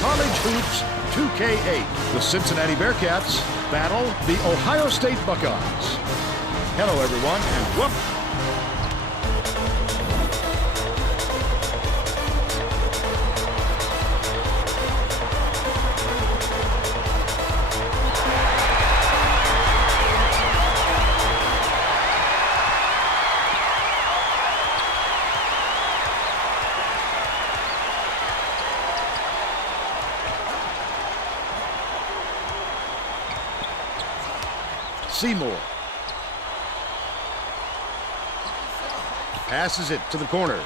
College Hoops 2K8. The Cincinnati Bearcats battle the Ohio State Buckeyes. Hello, everyone, and whoop. Seymour passes it to the corner.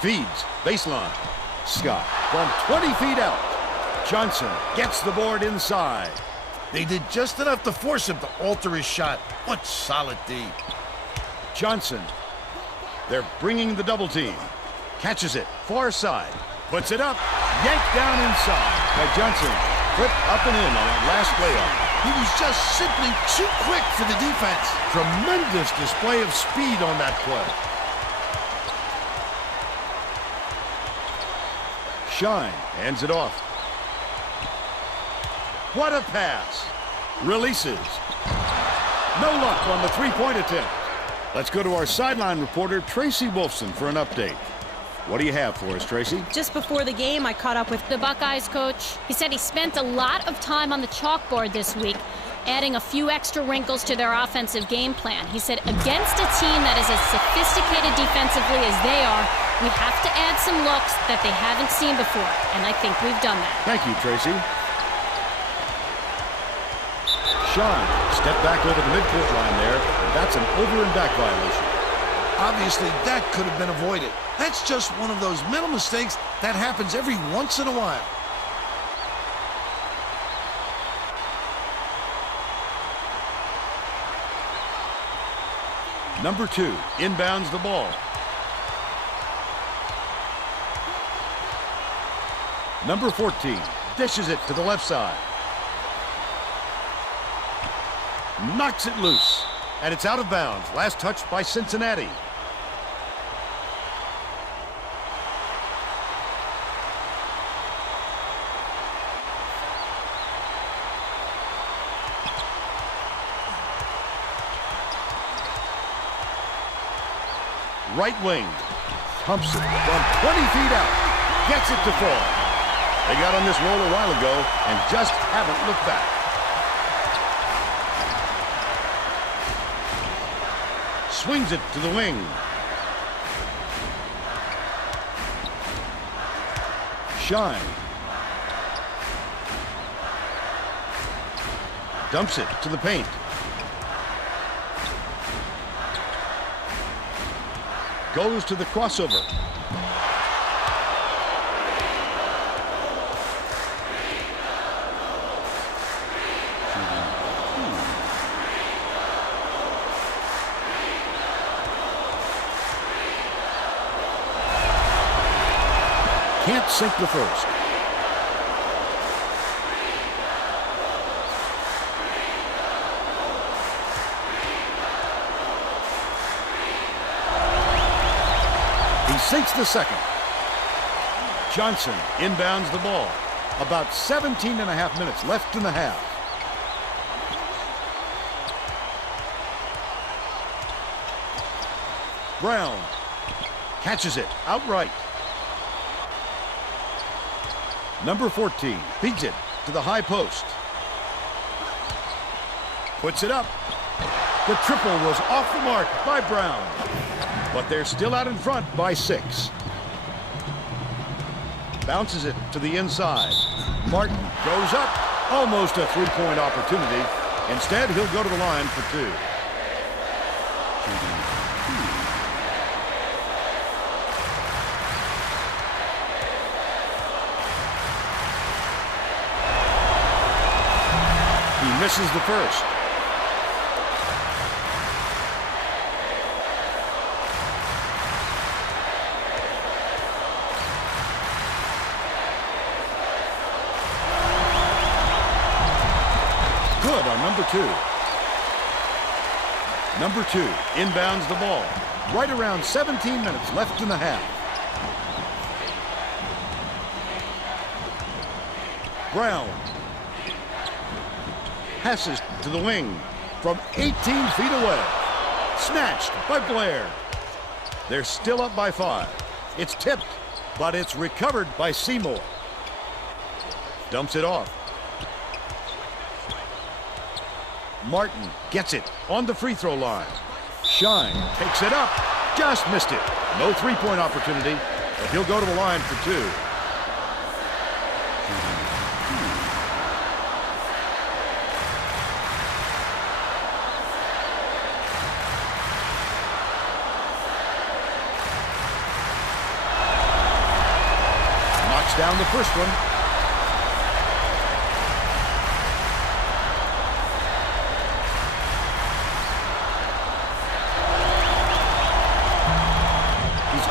Feeds baseline. Scott from 20 feet out. Johnson gets the board inside. They did just enough to force him to alter his shot. What solid D. Johnson. They're bringing the double team. Catches it far side. Puts it up, yanked down inside by Johnson. Flip up and in on that last layup. He was just simply too quick for the defense. Tremendous display of speed on that play. Shine hands it off. What a pass. Releases. No luck on the three-point attempt. Let's go to our sideline reporter, Tracy Wolfson, for an update. What do you have for us, Tracy? Just before the game, I caught up with the Buckeyes coach. He said he spent a lot of time on the chalkboard this week, adding a few extra wrinkles to their offensive game plan. He said, against a team that is as sophisticated defensively as they are, we have to add some looks that they haven't seen before, and I think we've done that. Thank you, Tracy. Sean, step back over the midcourt line there. That's an over and back violation. Obviously, that could have been avoided. That's just one of those mental mistakes that happens every once in a while. Number 2 inbounds the ball. Number 14 dishes it to the left side. Knocks it loose. And it's out of bounds. Last touch by Cincinnati. Right wing. Pumps it from 20 feet out. Gets it to fall. They got on this roll a while ago and just haven't looked back. Swings it to the wing. Shine. Dumps it to the paint. Goes to the crossover. Can't sink the first. He sinks the second. Johnson inbounds the ball. About 17 and a half minutes left in the half. Brown catches it outright. Number 14 beats it to the high post. Puts it up. The triple was off the mark by Brown. But they're still out in front by 6. Bounces it to the inside. Martin goes up. Almost a three-point opportunity. Instead, he'll go to the line for 2. He misses the first. Good on number 2. Number 2 inbounds the ball. Right around 17 minutes left in the half. Brown passes to the wing from 18 feet away. Snatched by Blair. They're still up by 5. It's tipped, but it's recovered by Seymour. Dumps it off. Martin gets it on the free throw line. Shine takes it up. Just missed it. No three-point opportunity, but he'll go to the line for 2. Knocks down the first one.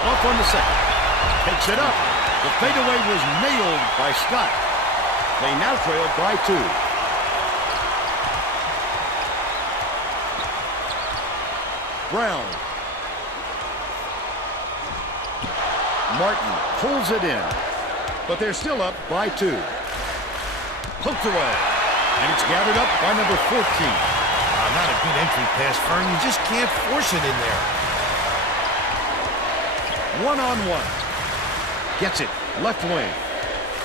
Off on the second. Takes it up. The fadeaway was nailed by Scott. They now trail by 2. Brown. Martin pulls it in. But they're still up by 2. Poked away. And it's gathered up by number 14. Not a good entry pass, Fern. You just can't force it in there. One-on-one. Gets it. Left wing.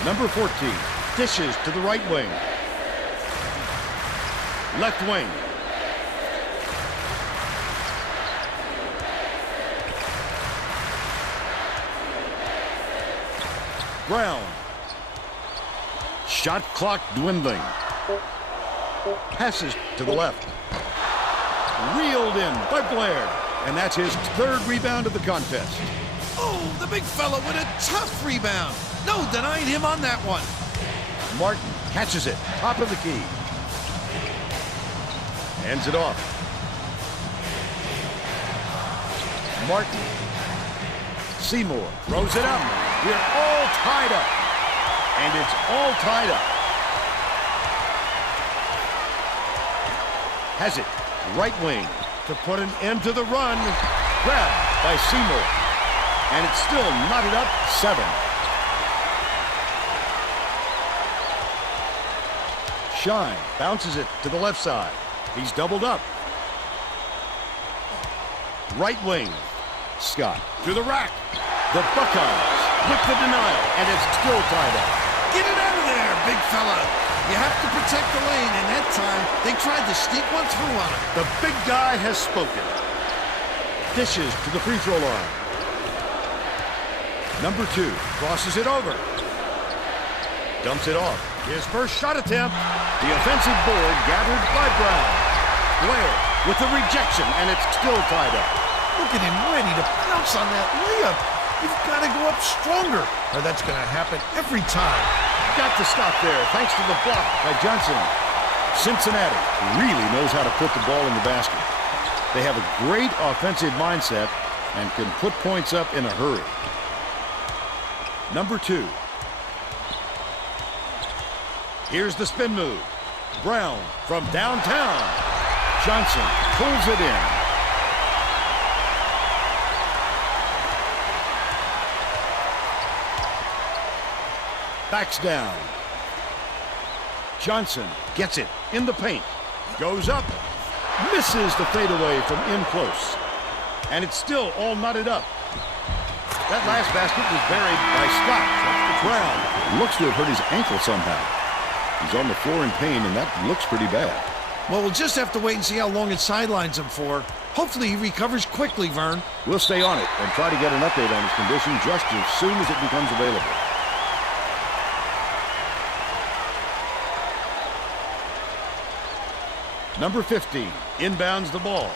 Number 14. Dishes to the right wing. Left wing. Brown. Shot clock dwindling. Passes to the left. Reeled in by Blair. And that's his 3rd rebound of the contest. Oh, the big fella with a tough rebound. No denying him on that one. Martin catches it, top of the key. Hands it off. Martin. Seymour throws it up. We're all tied up. And it's all tied up. Has it. Right wing to put an end to the run. Grabbed by Seymour. And it's still knotted up 7. Shine bounces it to the left side. He's doubled up. Right wing. Scott to the rack. The Buckeyes with the denial, and it's still tied up. Get it out of there, big fella. You have to protect the lane, and that time they tried to sneak one through on him. The big guy has spoken. Dishes to the free throw line. Number 2 crosses it over. Dumps it off. His first shot attempt. The offensive board gathered by Brown. Blair with the rejection, and it's still tied up. Look at him ready to pounce on that layup. You've got to go up stronger, or that's going to happen every time. Got to stop there, thanks to the block by Johnson. Cincinnati really knows how to put the ball in the basket. They have a great offensive mindset and can put points up in a hurry. Number 2. Here's the spin move. Brown from downtown. Johnson pulls it in. Backs down. Johnson gets it in the paint. Goes up. Misses the fadeaway from in close. And it's still all knotted up. That last basket was buried by Scott. Brown looks to have hurt his ankle somehow. He's on the floor in pain, and that looks pretty bad. Well, we'll just have to wait and see how long it sidelines him for. Hopefully he recovers quickly, Vern. We'll stay on it and try to get an update on his condition just as soon as it becomes available. Number 15 inbounds the ball.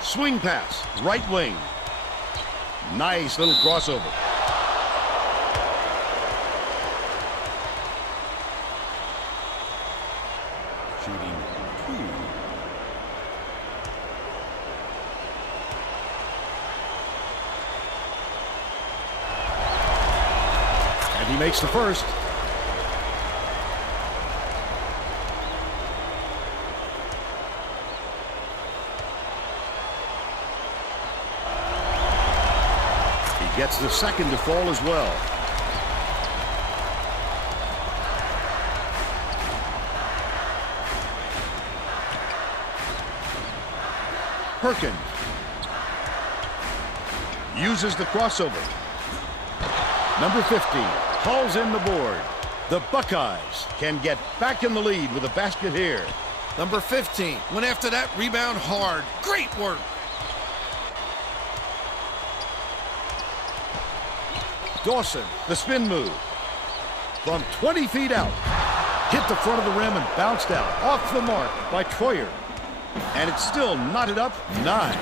Swing pass, right wing. Nice little crossover. Shooting 2. And he makes the first. gets the second to fall as well. Perkins uses the crossover. Number 15 hauls in the board. The Buckeyes can get back in the lead with a basket here. Number 15 went after that rebound hard. Great work. Dawson, the spin move. From 20 feet out. Hit the front of the rim and bounced out. Off the mark by Troyer. And it's still knotted up 9.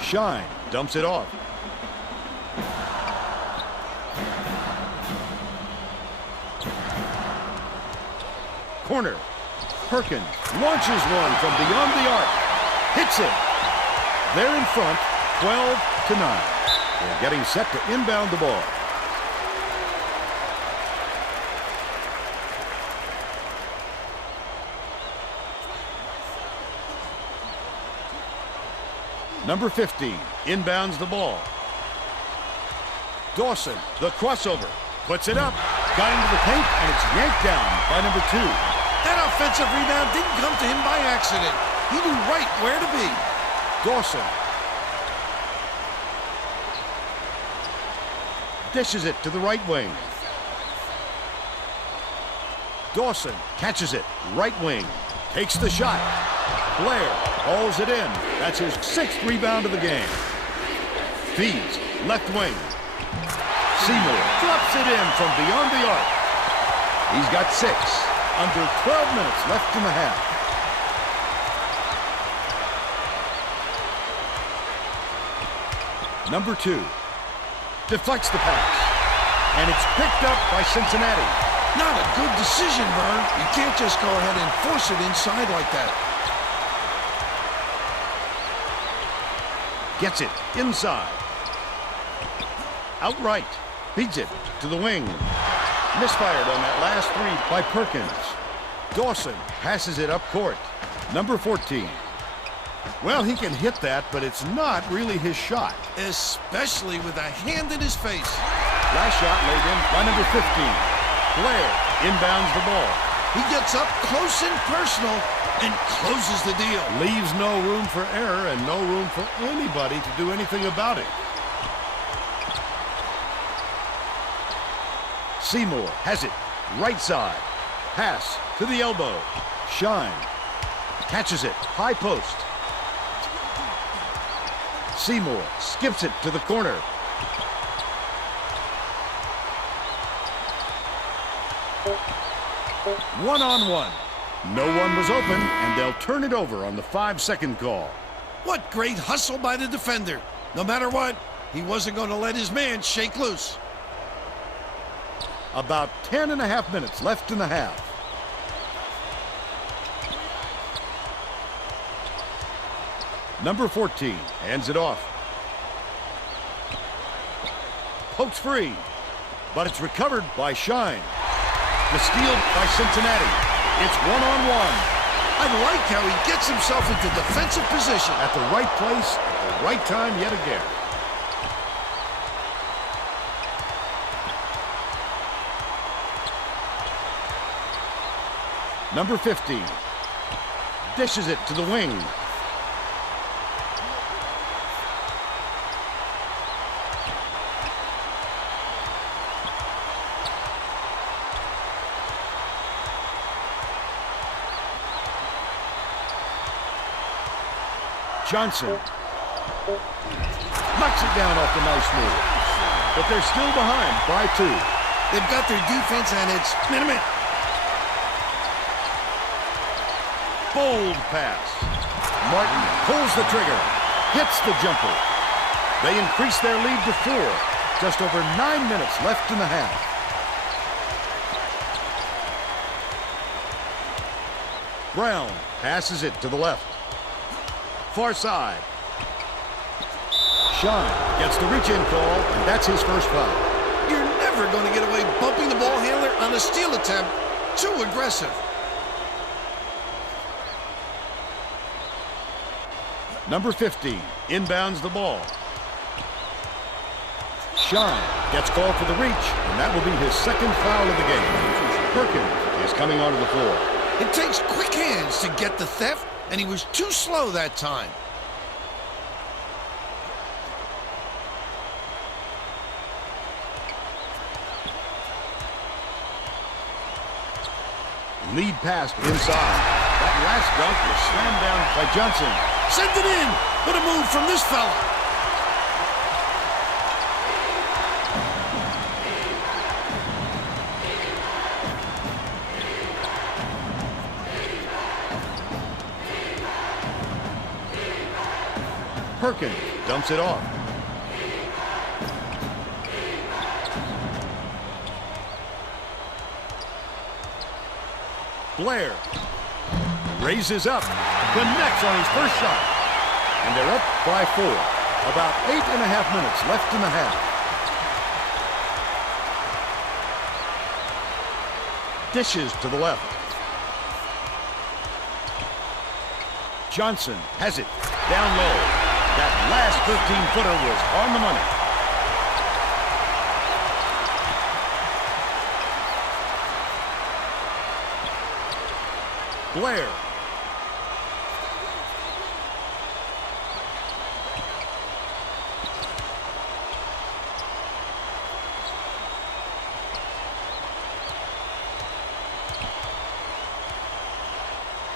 Shine dumps it off. Corner. Perkins launches one from beyond the arc. Hits it. They're in front, 12-9. They're getting set to inbound the ball. Number 15 inbounds the ball. Dawson, the crossover, puts it up, got into the paint, and it's yanked down by number 2. That offensive rebound didn't come to him by accident. He knew right where to be. Dawson dishes it to the right wing. Dawson catches it, right wing, takes the shot. Blair hauls it in. That's his 6th rebound of the game. Feeds, left wing. Seymour drops it in from beyond the arc. He's got 6. Under 12 minutes left in the half. Number 2 deflects the pass. And it's picked up by Cincinnati. Not a good decision, Vern. You can't just go ahead and force it inside like that. Gets it inside. Outright. Beats it to the wing. Misfired on that last 3 by Perkins. Dawson passes it up court. Number 14. Well, he can hit that, but it's not really his shot. Especially with a hand in his face. Last shot laid in by number 15. Blair inbounds the ball. He gets up close and personal and closes the deal. Leaves no room for error and no room for anybody to do anything about it. Seymour has it. Right side. Pass to the elbow. Shine. Catches it. High post. Seymour skips it to the corner. One-on-one. No one was open, and they'll turn it over on the 5-second call. What great hustle by the defender. No matter what, he wasn't going to let his man shake loose. About 10.5 minutes left in the half. Number 14 hands it off. Pokes free, but it's recovered by Shine. The steal by Cincinnati. It's one-on-one. I like how he gets himself into defensive position. At the right place, at the right time yet again. Number 15 dishes it to the wing. Johnson knocks it down off the nice move. But they're still behind by 2. They've got their defense, and it's minute. Bold pass. Martin pulls the trigger. Hits the jumper. They increase their lead to 4. Just over 9 minutes left in the half. Brown passes it to the left. Far side. Shine gets the reach-in call, and that's his first foul. You're never going to get away bumping the ball handler on a steal attempt. Too aggressive. Number 15 inbounds the ball. shine. Gets called for the reach, and that will be his second foul of the game. Perkins is coming onto the floor. It takes quick hands to get the theft, and he was too slow that time. Lead pass inside. That last dunk was slammed down by Johnson. Send it in. What a move from this fella. Perkins dumps it off. Blair raises up, connects on his first shot, and they're up by 4. About 8.5 minutes left in the half. Dishes to the left. Johnson has it down low. That last 15-footer was on the money. Blair.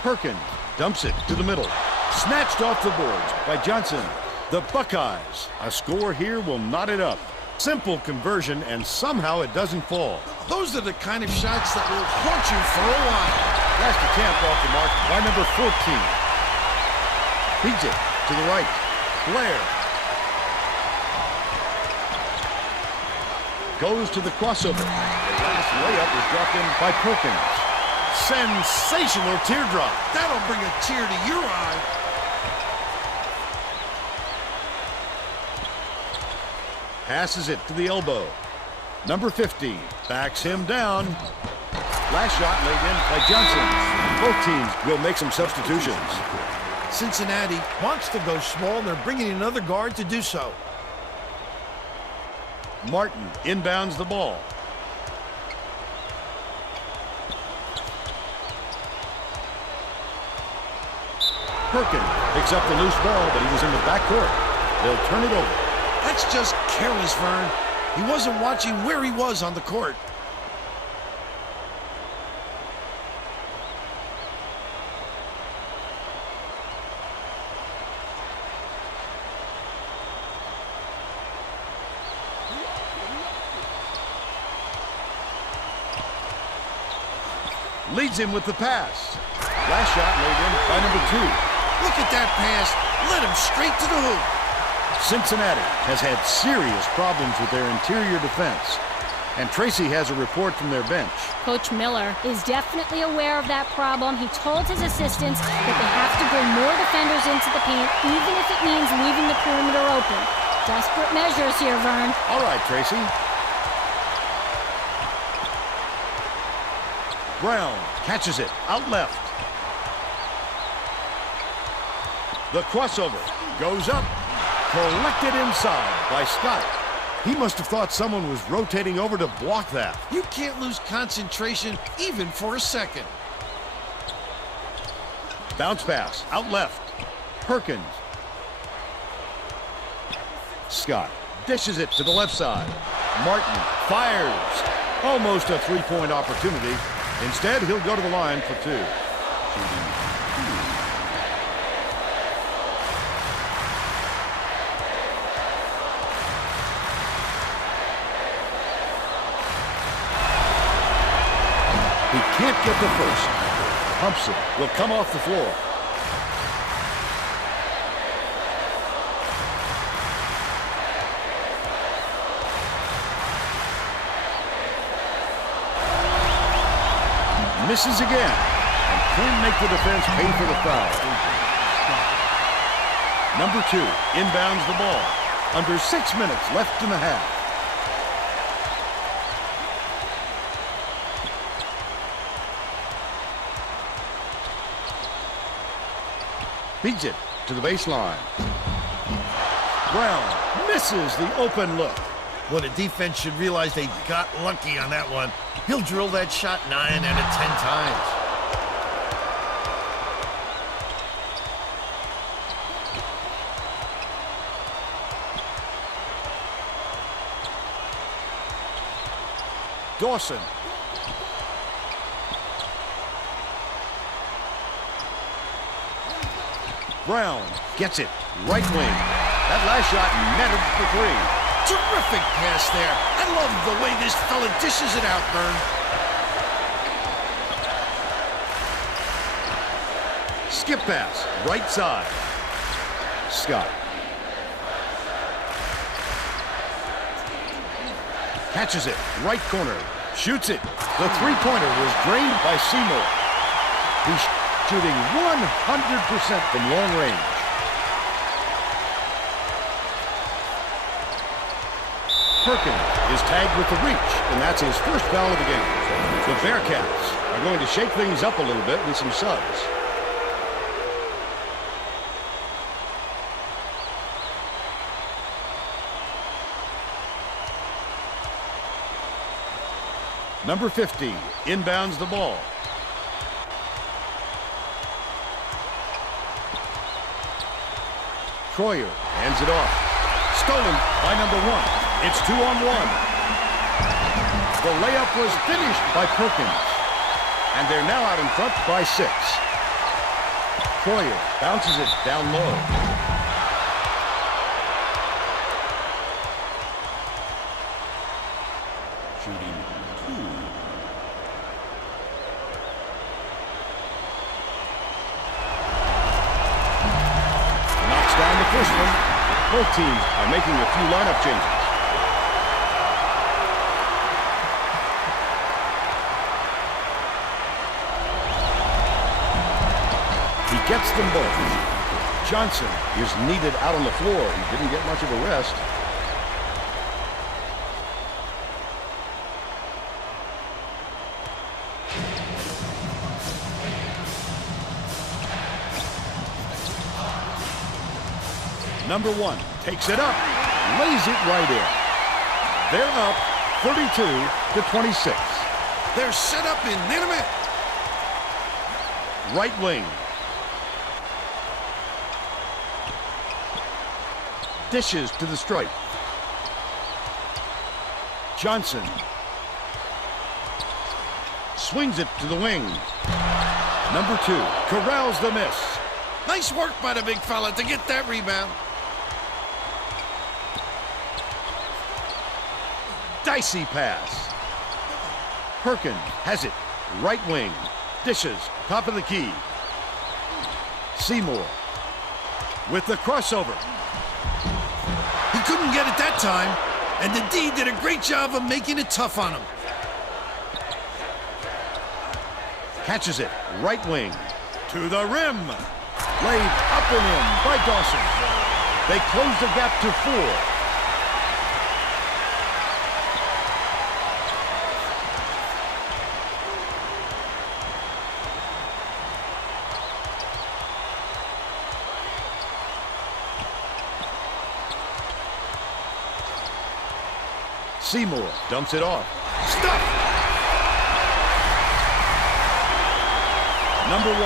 Perkins dumps it to the middle. Snatched off the boards by Johnson. The Buckeyes. A score here will knot it up. Simple conversion, and somehow it doesn't fall. Those are the kind of shots that will haunt you for a while. Last attempt off the mark by number 14. Feeds it to the right. Blair. Goes to the crossover. The last layup is dropped in by Perkins. Sensational teardrop. That'll bring a tear to your eye. Passes it to the elbow. Number 15 backs him down. Last shot laid in by Johnson. Both teams will make some substitutions. Cincinnati wants to go small. They're bringing another guard to do so. Martin inbounds the ball. Perkins picks up the loose ball, but he was in the backcourt. They'll turn it over. That's just careless, Vern. He wasn't watching where he was on the court. Leads him with the pass. Last shot laid in by number 2. Look at that pass. Led him straight to the hoop. Cincinnati has had serious problems with their interior defense. And Tracy has a report from their bench. Coach Miller is definitely aware of that problem. He told his assistants that they have to bring more defenders into the paint, even if it means leaving the perimeter open. Desperate measures here, Vern. All right, Tracy. Brown catches it out left. The crossover goes up. Collected inside by Scott. He must have thought someone was rotating over to block that. You can't lose concentration even for a second. Bounce pass out left. Perkins. Scott dishes it to the left side. Martin fires. Almost a three-point opportunity. Instead, he'll go to the line for 2. He can't get the first. Thompson will come off the floor. Misses again and can't make the defense pay for the foul. Number 2 inbounds the ball. Under 6 minutes left in the half. Feeds it to the baseline. Brown misses the open look. Well, the defense should realize they got lucky on that one. He'll drill that shot 9 out of 10 times. Dawson. Brown gets it. Right wing. That last shot netted for 3. Terrific pass there. I love the way this fella dishes it out, Vern. Skip pass. Right side. Scott. Catches it. Right corner. Shoots it. The three-pointer was drained by Seymour. He's shooting 100% from long range. Perkins is tagged with the reach, and that's his first foul of the game. The Bearcats are going to shake things up a little bit with some subs. Number 50 inbounds the ball. Troyer hands it off. Stolen by number 1. It's 2-on-1. The layup was finished by Perkins. And they're now out in front by 6. Troyer bounces it down low. Shooting 2. Knocks down the first one. Both teams are making a few lineup changes. Gets them both. Johnson is needed out on the floor. He didn't get much of a rest. Number 1 takes it up, lays it right in. They're up 32-26. They're set up in minute. Right wing. Dishes to the stripe. Johnson swings it to the wing. Number 2 corrals the miss. Nice work by the big fella to get that rebound. Dicey pass. Perkins has it. Right wing. Dishes. Top of the key. Seymour with the crossover. He couldn't get it that time, and the D did a great job of making it tough on him. Catches it. Right wing. To the rim. Laid up and in by Dawson. They close the gap to 4. Seymour dumps it off. Stop! Number 1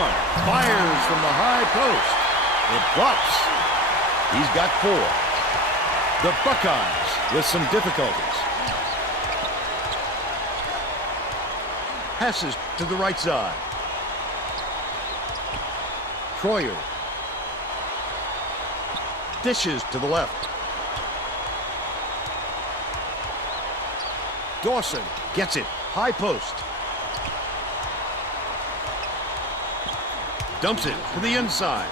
fires from the high post. It drops. He's got 4. The Buckeyes with some difficulties. Passes to the right side. Troyer dishes to the left. Dawson gets it. High post. Dumps it to the inside.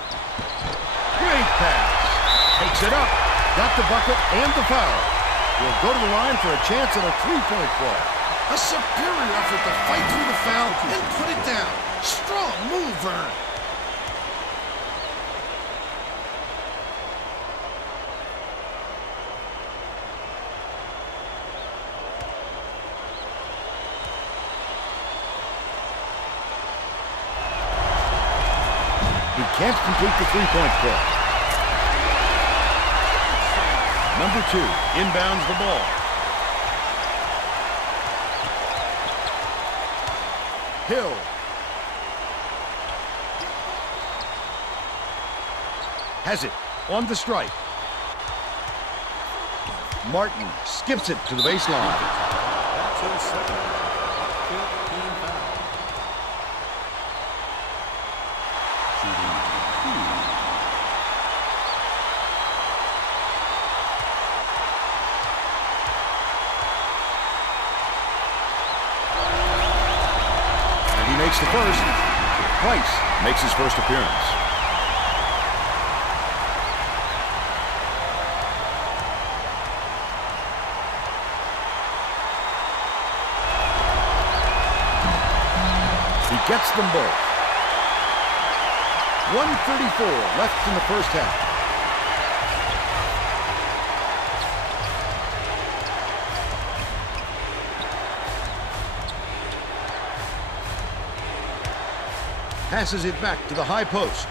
Great pass. Takes it up. Got the bucket and the foul. Will go to the line for a chance at a three-point play. A superior effort to fight through the foul and put it down. Strong move, Vern. He can't complete the three-point play. Number 2 inbounds the ball. Hill. Has it on the strike. Martin skips it to the baseline. That's his second. 15 foul. Shooting 2. And he makes the first. Price makes his first appearance. He gets them both. 1:34 left in the first half. Passes it back to the high post.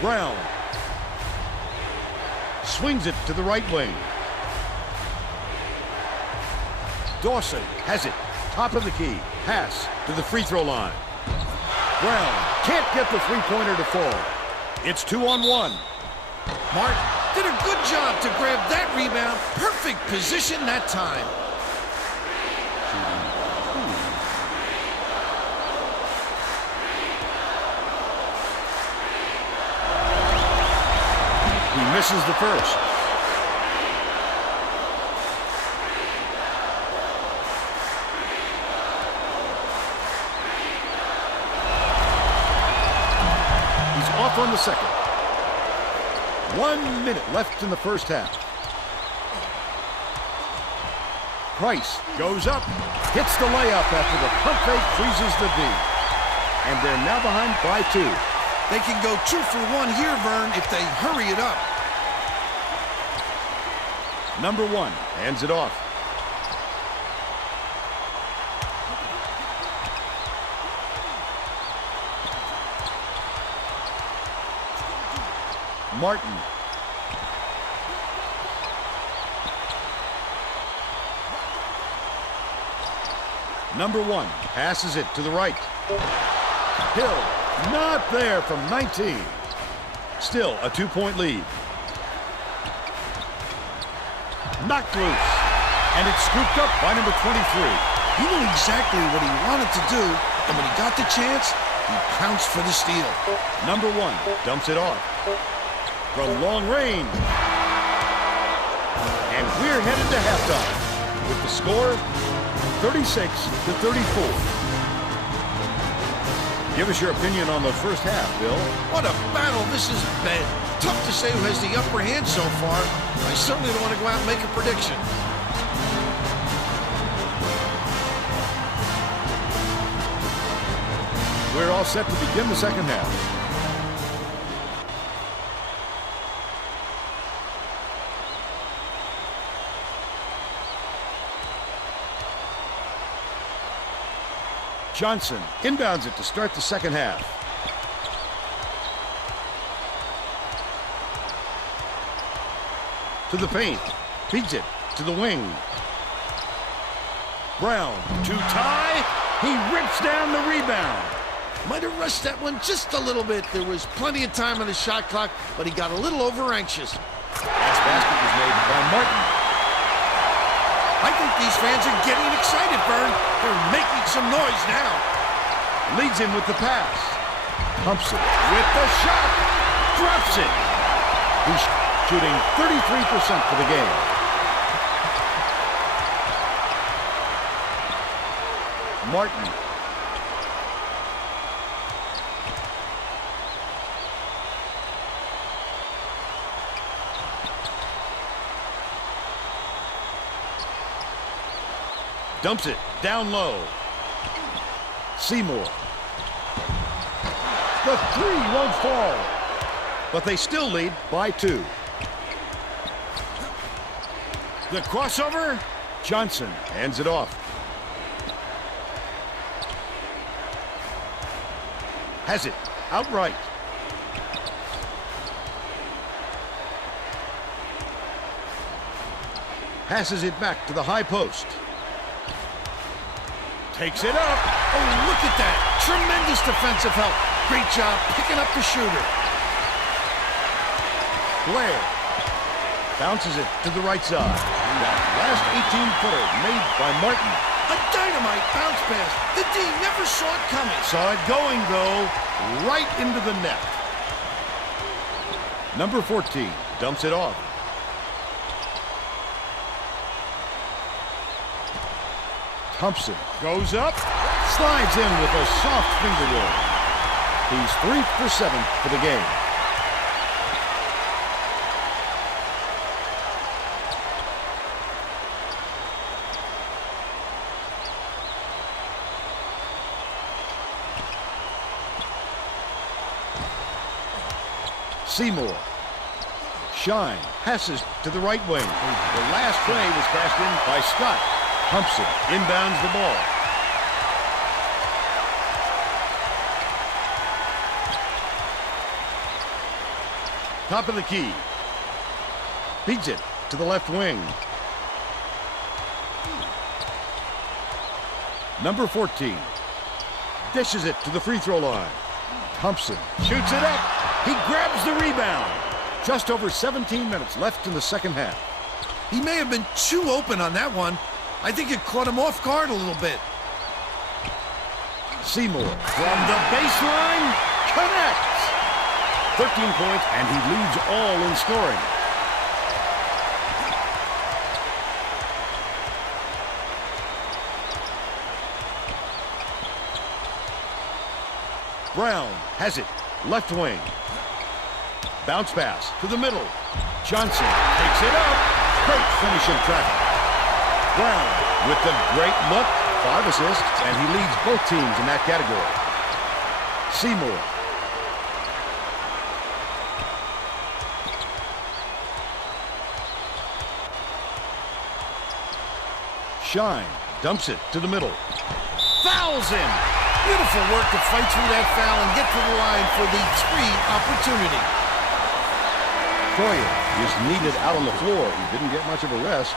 Brown swings it to the right wing. Dawson has it. Top of the key. Pass to the free throw line. Brown can't get the three-pointer to fall. It's 2-on-1. Martin did a good job to grab that rebound. Perfect position that time. He misses the first. He's off on the second. 1 minute left in the first half. Price goes up, hits the layup after the pump fake freezes the D. And they're now behind by 2. They can go 2 for 1 here, Vern, if they hurry it up. Number 1 hands it off. Martin. Number 1 passes it to the right. Hill not there from 19. Still a 2-point lead. Knocked loose. And it's scooped up by number 23. He knew exactly what he wanted to do, and when he got the chance, he pounced for the steal. Number 1 dumps it off. From long range. And we're headed to halftime with the score 36-34. Give us your opinion on the first half, Bill. What a battle this has been. Tough to say who has the upper hand so far. I certainly don't want to go out and make a prediction. We're all set to begin the second half. Johnson inbounds it to start the second half. To the paint. Feeds it to the wing. Brown to tie. He rips down the rebound. Might have rushed that one just a little bit. There was plenty of time on the shot clock, but he got a little over-anxious. Last basket was made by Martin. I think these fans are getting excited, Vern. They're making some noise now. Leads him with the pass. Pumps it with the shot. Drops it. He's shooting 33% for the game. Martin. Dumps it down low. Seymour. The 3 won't fall. But they still lead by 2. The crossover. Johnson hands it off. Has it outright. Passes it back to the high post. Takes it up. Oh, look at that. Tremendous defensive help. Great job picking up the shooter. Blair bounces it to the right side. That last 18-footer made by Martin. A dynamite bounce pass. The D never saw it coming. Saw it going, though, right into the net. Number 14 dumps it off. Thompson goes up, slides in with a soft finger roll. He's 3 for 7 for the game. Seymour. Shine passes to the right wing. The last play was cast in by Scott. Thompson inbounds the ball. Top of the key. Beats it to the left wing. Number 14 dishes it to the free throw line. Thompson shoots it up. He grabs the rebound. Just over 17 minutes left in the second half. He may have been too open on that one. I think it caught him off guard a little bit. Seymour from the baseline connects. 13 points, and he leads all in scoring. Brown has it. Left wing. Bounce pass to the middle. Johnson takes it up. Great finishing traffic. Brown with the great look. 5 assists, and he leads both teams in that category. Seymour. Shine dumps it to the middle. Fouls him. Beautiful work to fight through that foul and get to the line for the 3 opportunity. Troyer is needed out on the floor. He didn't get much of a rest.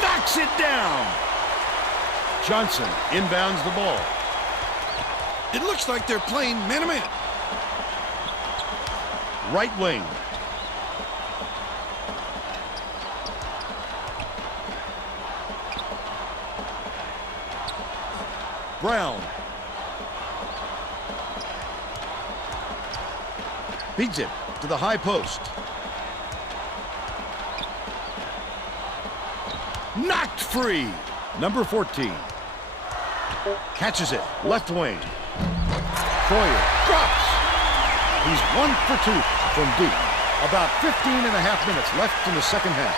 Knocks it down. Johnson inbounds the ball. It looks like they're playing man-to-man. Right wing. Brown. Beats it to the high post. Knocked free. Number 14. Catches it. Left wing. Troyer drops. He's 1 for 2 from deep. About 15 and a half minutes left in the second half.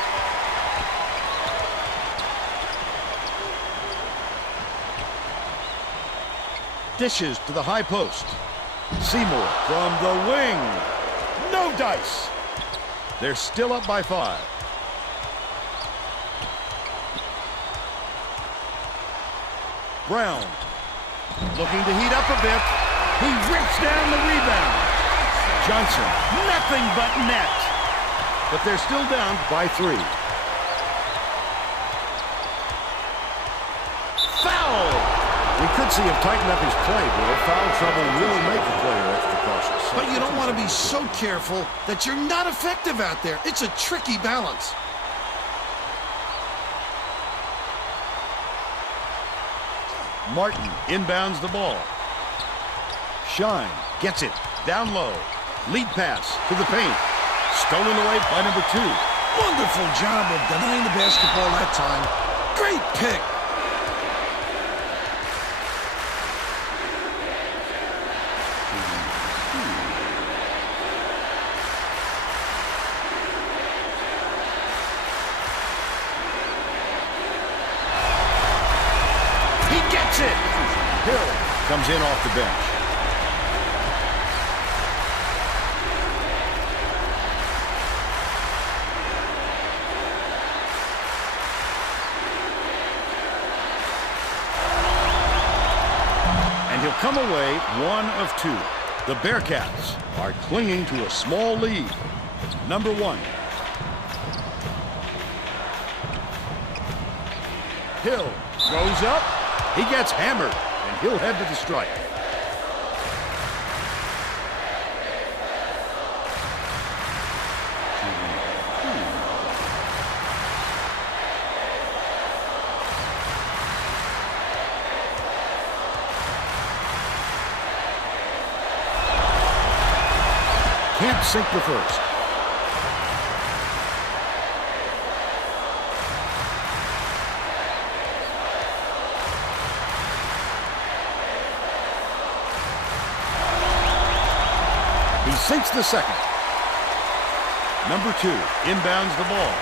Dishes to the high post. Seymour from the wing. No dice. They're still up by 5. Brown looking to heat up a bit. He rips down the rebound. Johnson, nothing but net. But they're still down by 3. Foul! We could see him tighten up his play, Bill. Foul trouble will make the player extra cautious. But you don't want to be so careful that you're not effective out there. It's a tricky balance. Martin inbounds the ball. Shine gets it down low. Lead pass to the paint. Stolen away by number 2. Wonderful job of denying the basketball that time. Great pick. He gets it. Hill comes in off the bench. come away 1 of 2. The Bearcats are clinging to a small lead. Number 1. Hill throws up. He gets hammered, and he'll head to the strike. Can't sink the first. He sinks the second. Number 2 inbounds the ball.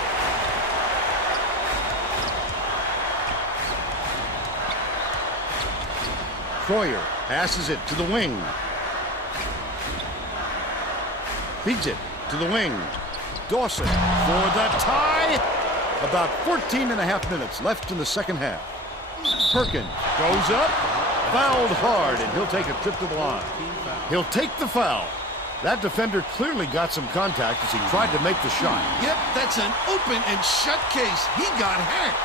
Troyer passes it to the wing. Feeds it to the wing. Dawson for the tie. About 14 and a half minutes left in the second half. Perkins goes up, fouled hard, and he'll take a trip to the line. He'll take the foul. That defender clearly got some contact as he tried to make the shot. Yep, that's an open and shut case. He got hacked.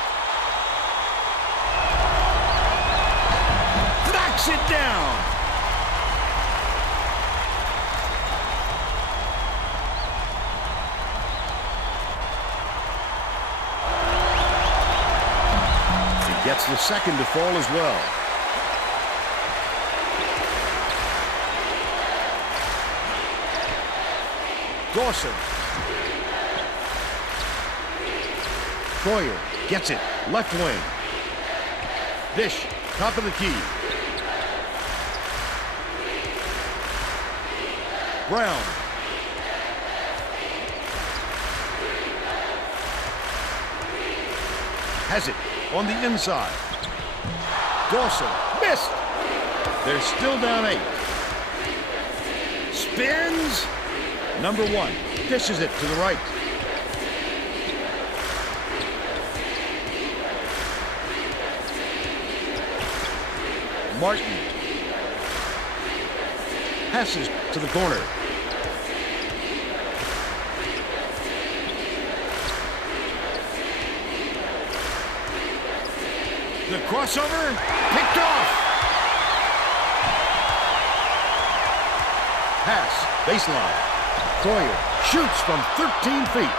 Knocks it down. Gets the second to fall as well. Dawson. Troyer gets it. Left wing. Dish. Top of the key. Brown. Has it. On the inside. Dawson missed. They're still down 8. Spins. Number 1 dishes it to the right. Martin passes to the corner. The crossover, picked off. Pass, baseline. Troyer shoots from 13 feet.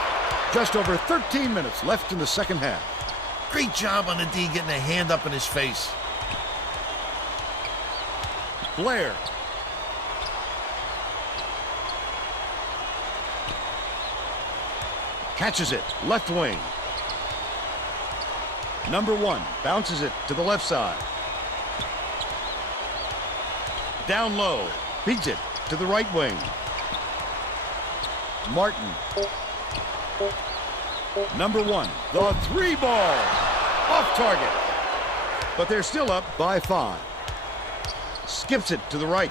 Just over 13 minutes left in the second half. Great job on the D getting a hand up in his face. Blair. Catches it, left wing. Number 1 bounces it to the left side. Down low, feeds it to the right wing. Martin. Number 1, the 3 ball. Off target. But they're still up by 5. Skips it to the right.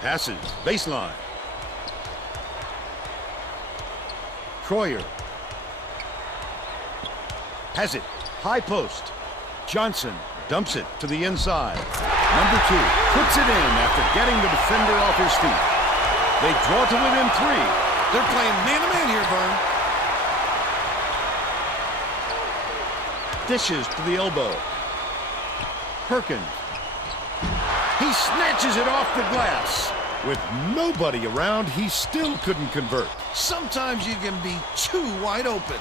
Passes, baseline. Troyer has it, high post. Johnson dumps it to the inside. Number 2 puts it in after getting the defender off his feet. They draw to within 3. They're playing man-to-man here, Vern. Dishes to the elbow. Perkins. He snatches it off the glass. With nobody around, he still couldn't convert. Sometimes you can be too wide open.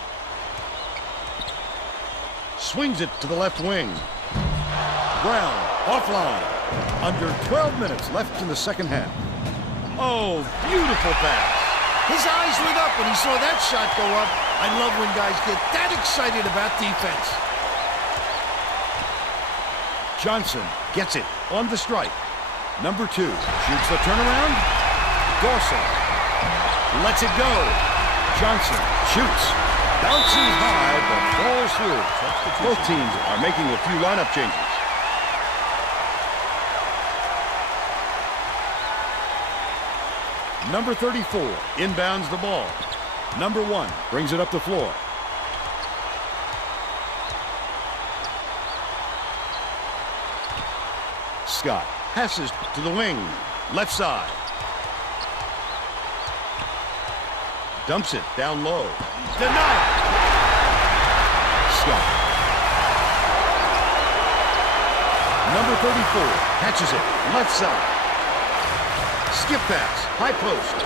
Swings it to the left wing. Brown, offline. Under 12 minutes left in the second half. Oh, beautiful pass. His eyes lit up when he saw that shot go up. I love when guys get that excited about defense. Johnson gets it on the strike. Number 2 shoots the turnaround. Dawson lets it go. Johnson shoots. Bounces high, but falls through. Both teams are making a few lineup changes. Number 34 inbounds the ball. Number 1 brings it up the floor. Scott passes to the wing. Left side. Dumps it down low. Denied. Scott. Number 34 catches it. Left side. Skip pass. High post.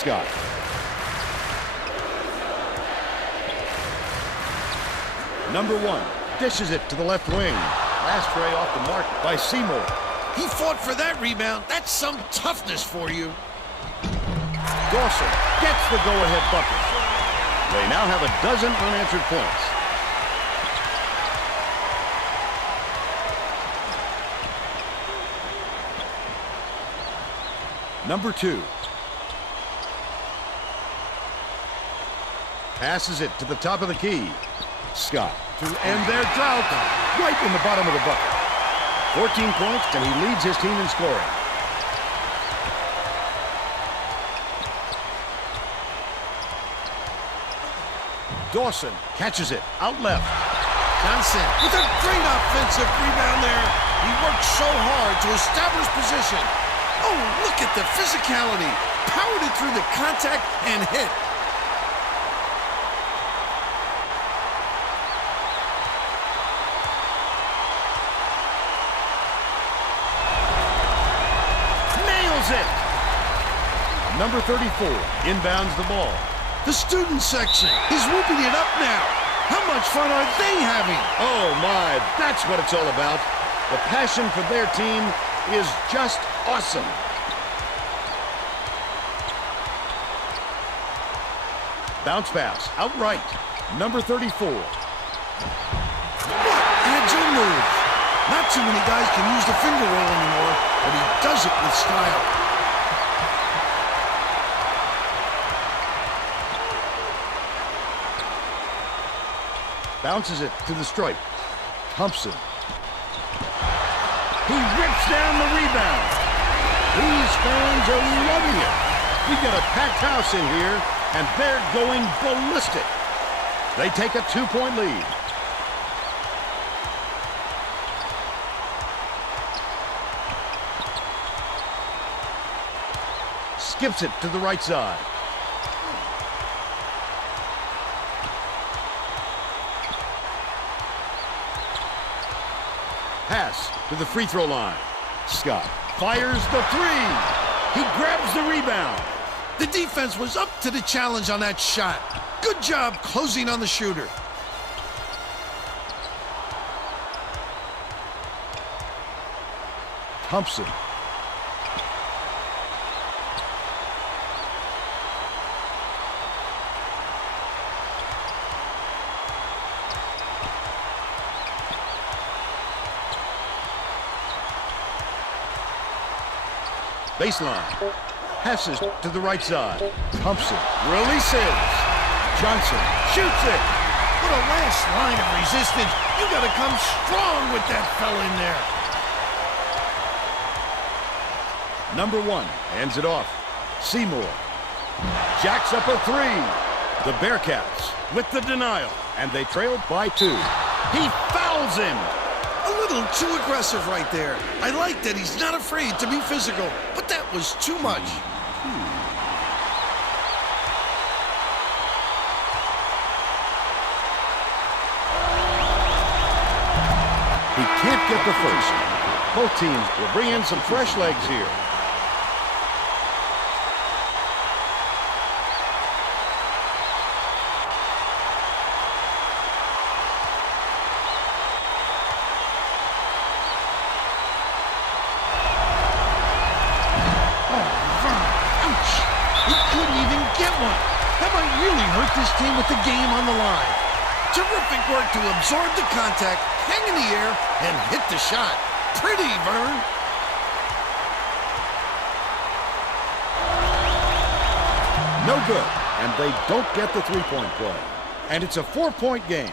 Scott. Number 1 dishes it to the left wing. Last tray off the mark by Seymour. He fought for that rebound. That's some toughness for you. Dawson gets the go-ahead bucket. They now have a dozen unanswered points. Number 2. Passes it to the top of the key. Scott to end their drought right in the bottom of the bucket. 14 points, and he leads his team in scoring. Dawson catches it out left. Johnson with a great offensive rebound there. He worked so hard to establish position. Oh, look at the physicality. Powered it through the contact and hit. Nails it! Number 34 inbounds the ball. The student section is whooping it up now. How much fun are they having? Oh my, that's what it's all about. The passion for their team is just awesome. Bounce pass, outright. Number 34. What agile moves. Not too many guys can use the finger roll anymore, but he does it with style. Bounces it to the stripe. Thompson. He rips down the rebound. These fans are loving it. We got a packed house in here, and they're going ballistic. They take a 2-point lead. Skips it to the right side. Pass to the free throw line. Scott fires the three. He grabs the rebound. The defense was up to the challenge on that shot. Good job closing on the shooter. Thompson. Baseline. Passes to the right side. Thompson releases. Johnson shoots it. What a last line of resistance. You got to come strong with that fella in there. Number 1 hands it off. Seymour jacks up a three. The Bearcats with the denial, and they trail by 2. He fouls him. A little too aggressive right there. I like that he's not afraid to be physical, but that was too much. He can't get the first. Both teams will bring in some fresh legs here. That might really hurt this team with the game on the line. Terrific work to absorb the contact, hang in the air, and hit the shot. Pretty, Vern. No good, and they don't get the three-point play. And it's a 4-point game.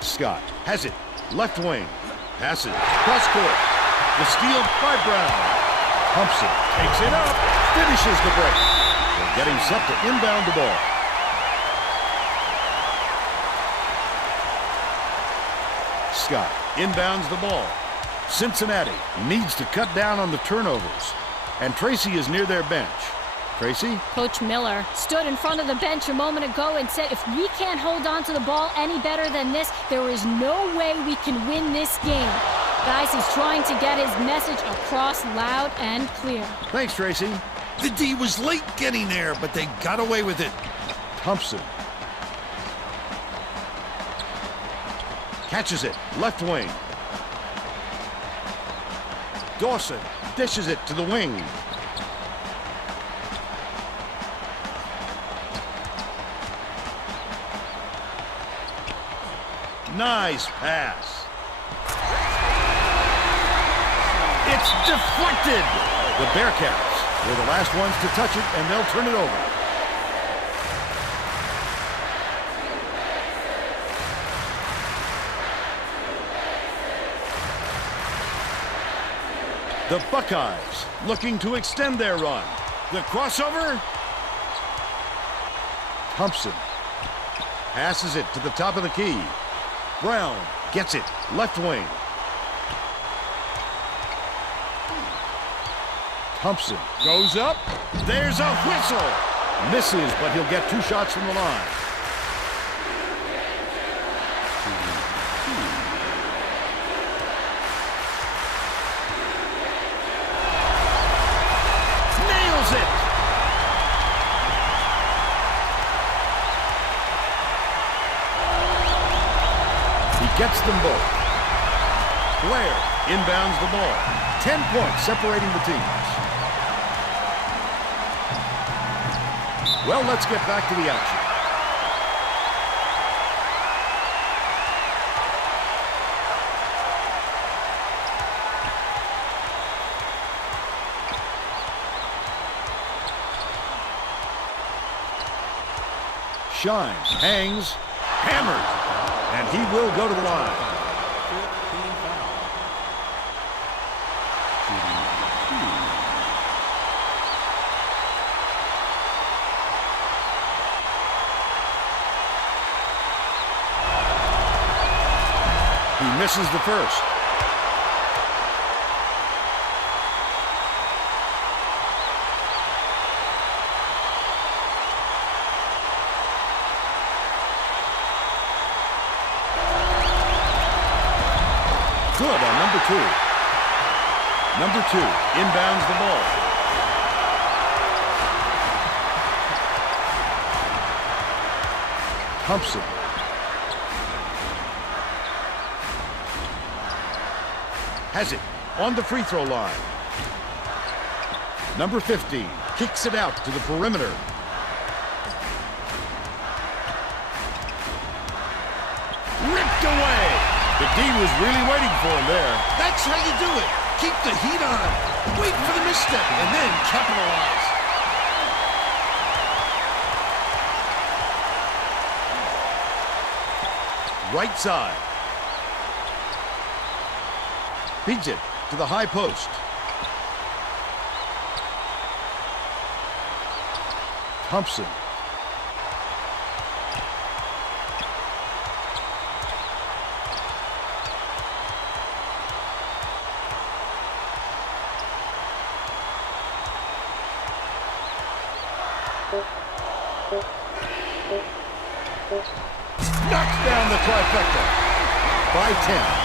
Scott has it. Left wing. Passes. Cross court. The steal by Brown. Thompson takes it up. Finishes the break. The getting set to inbound the ball. Scott inbounds the ball. Cincinnati needs to cut down on the turnovers. And Tracy is near their bench. Tracy? Coach Miller stood in front of the bench a moment ago and said, if we can't hold on to the ball any better than this, there is no way we can win this game. Guys, he's trying to get his message across loud and clear. Thanks, Tracy. The D was late getting there, but they got away with it. Thompson. Catches it, left wing. Dawson dishes it to the wing. Nice pass. It's deflected. The Bearcats were the last ones to touch it, and they'll turn it over. The Buckeyes looking to extend their run. The crossover. Thompson passes it to the top of the key. Brown gets it, left wing. Thompson goes up. There's a whistle. Misses, but he'll get 2 shots from the line. Nails it. He gets them both. Blair inbounds the ball. 10 points separating the teams. Well, let's get back to the action. Shines, hangs, hammered, and he will go to the line. 15 foul. He misses the first. Good on number 2. Number 2 inbounds the ball. Thompson. Has it on the free throw line. Number 15 kicks it out to the perimeter. Ripped away. The D was really waiting for him there. That's how you do it. Keep the heat on. Wait for the misstep and then capitalize. Right side. Beats it to the high post. Thompson. Knocks down the trifecta by 10.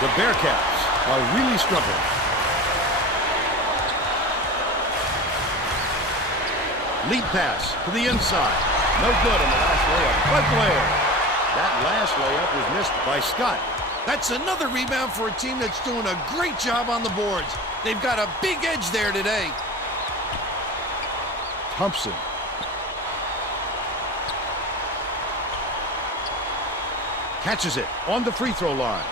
The Bearcats are really struggling. Lead pass to the inside. No good on the last layup by Blair. That last layup was missed by Scott. That's another rebound for a team that's doing a great job on the boards. They've got a big edge there today. Thompson. Catches it on the free throw line.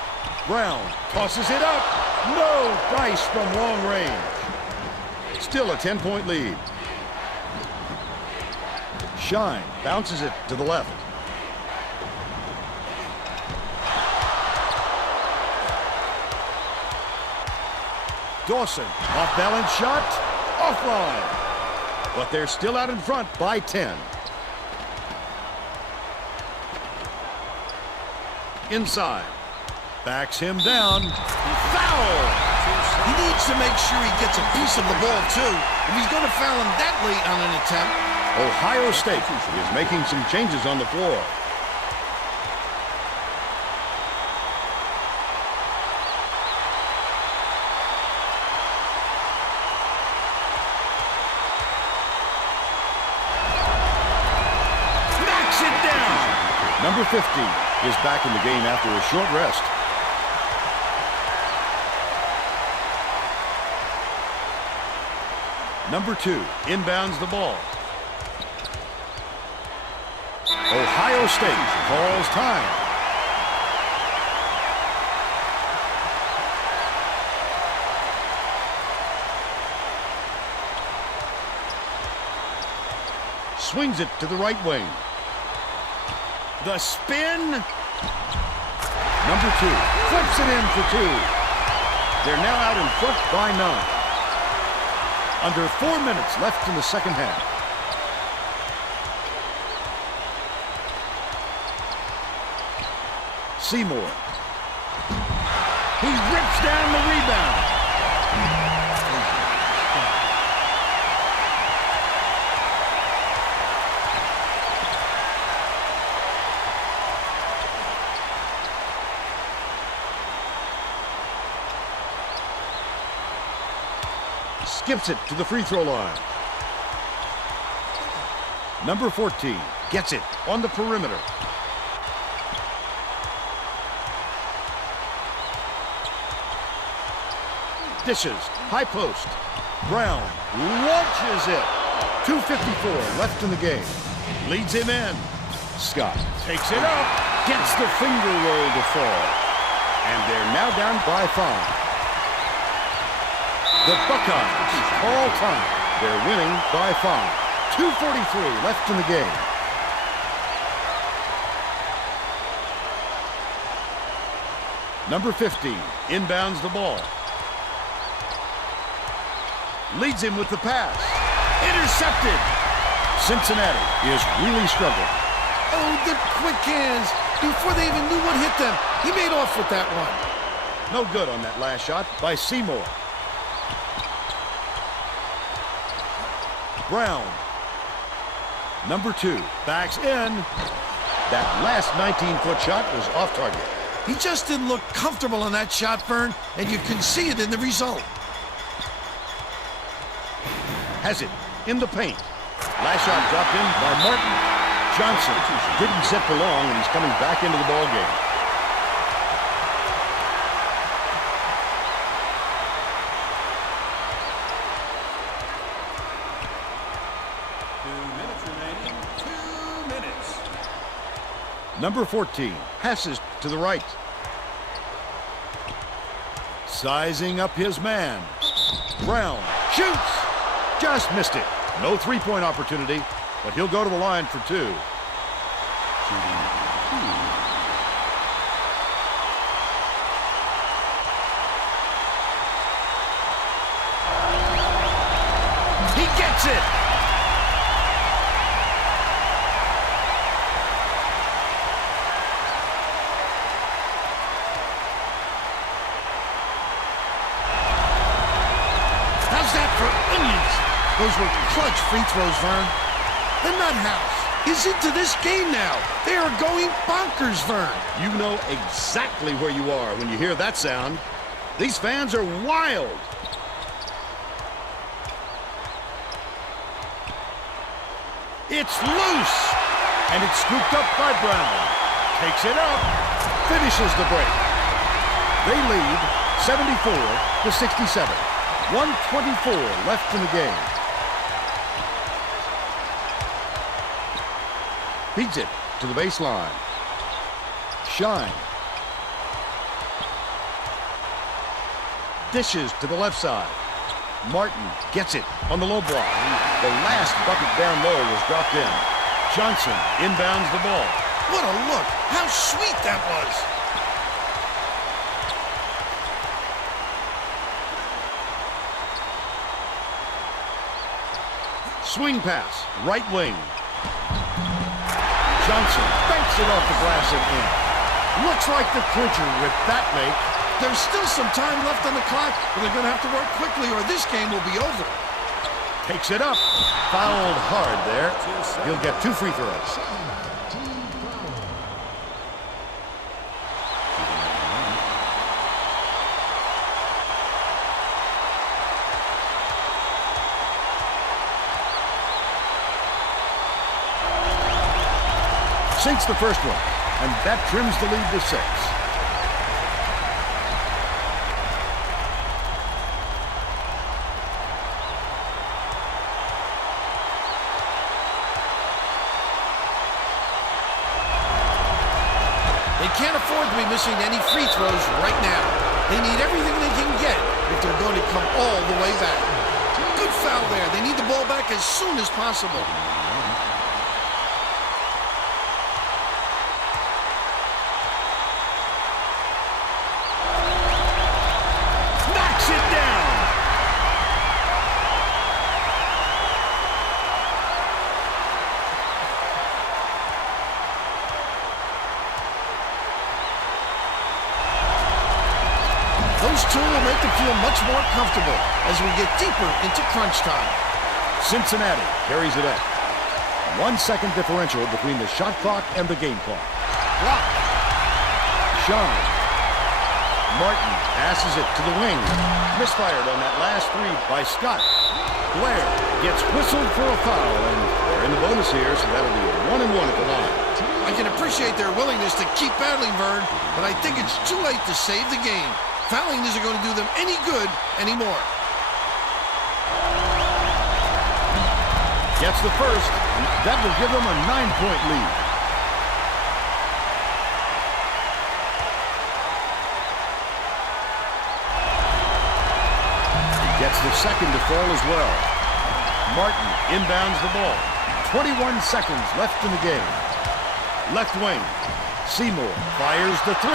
Brown tosses it up. No dice from long range. Still a 10-point lead. Shine bounces it to the left. Dawson, off balance shot, offline. but they're still out in front by 10. Inside. Backs him down. Foul! He needs to make sure he gets a piece of the ball, too, if he's going to foul him that late on an attempt. Ohio State is making some changes on the floor. Knocks it down! Number 50 is back in the game after a short rest. Number 2 inbounds the ball. Ohio State calls time. Swings it to the right wing. The spin. Number 2 flips it in for 2. They're now out in front by 9. Under 4 minutes left in the second half. Seymour. He rips down the rebound. Skips it to the free throw line. Number 14 gets it on the perimeter. Dishes, high post. Brown launches it. 2:54 left in the game. Leads him in. Scott takes it up, gets the finger roll to fall. And they're now down by 5. The Buckeyes call time. They're winning by 5. 2:43 left in the game. Number 15 inbounds the ball. Leads him with the pass. Intercepted. Cincinnati is really struggling. Oh, the quick hands. Before they even knew what hit them, he made off with that one. No good on that last shot by Seymour. Brown. Number 2 backs in. That last 19-foot shot was off target. He just didn't look comfortable on that shot, Vern, and you can see it in the result. Has it in the paint. Last shot dropped in by Martin. Johnson didn't sit for long, and he's coming back into the ball game. Number 14 passes to the right. Sizing up his man. Brown shoots. Just missed it. No three-point opportunity, but he'll go to the line for 2. He gets it. How's that for onions? Those were clutch free throws, Vern. The Nut House is into this game now. They are going bonkers, Vern. You know exactly where you are when you hear that sound. These fans are wild. It's loose, and it's scooped up by Brown. Takes it up, finishes the break. They lead 74-67. 1:24 left in the game. Feeds it to the baseline. Shine. Dishes to the left side. Martin gets it on the low block. The last bucket down low was dropped in. Johnson inbounds the ball. What a look. How sweet that was. Swing pass, right wing. Johnson banks it off the glass and in. Looks like the clincher with that make. There's still some time left on the clock, but they're going to have to work quickly or this game will be over. Takes it up. Fouled hard there. He'll get 2 free throws. Sinks the first one, and that trims the lead to 6. They can't afford to be missing any free throws right now. They need everything they can get if they're going to come all the way back. Good foul there. They need the ball back as soon as possible. Knocks it down. Those two will make them feel much more comfortable as we get deeper into crunch time. Cincinnati carries it up. 1 second differential between the shot clock and the game clock. Block. Sean. Martin passes it to the wing. Misfired on that last 3 by Scott. Blair gets whistled for a foul, and they're in the bonus here, so that'll be a 1-and-1 at the line. I can appreciate their willingness to keep battling, Vern, but I think it's too late to save the game. Fouling isn't going to do them any good anymore. Gets the first, and that will give them a 9-point lead. He gets the second to fall as well. Martin inbounds the ball. 21 seconds left in the game. Left wing. Seymour fires the 3.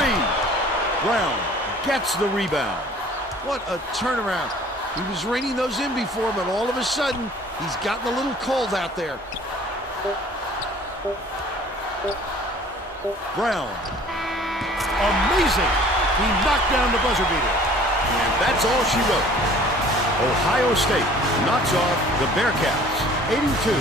Brown gets the rebound. What a turnaround. He was reining those in before, but all of a sudden, he's gotten a little cold out there. Brown. Amazing. He knocked down the buzzer beater. And that's all she wrote. Ohio State knocks off the Bearcats 82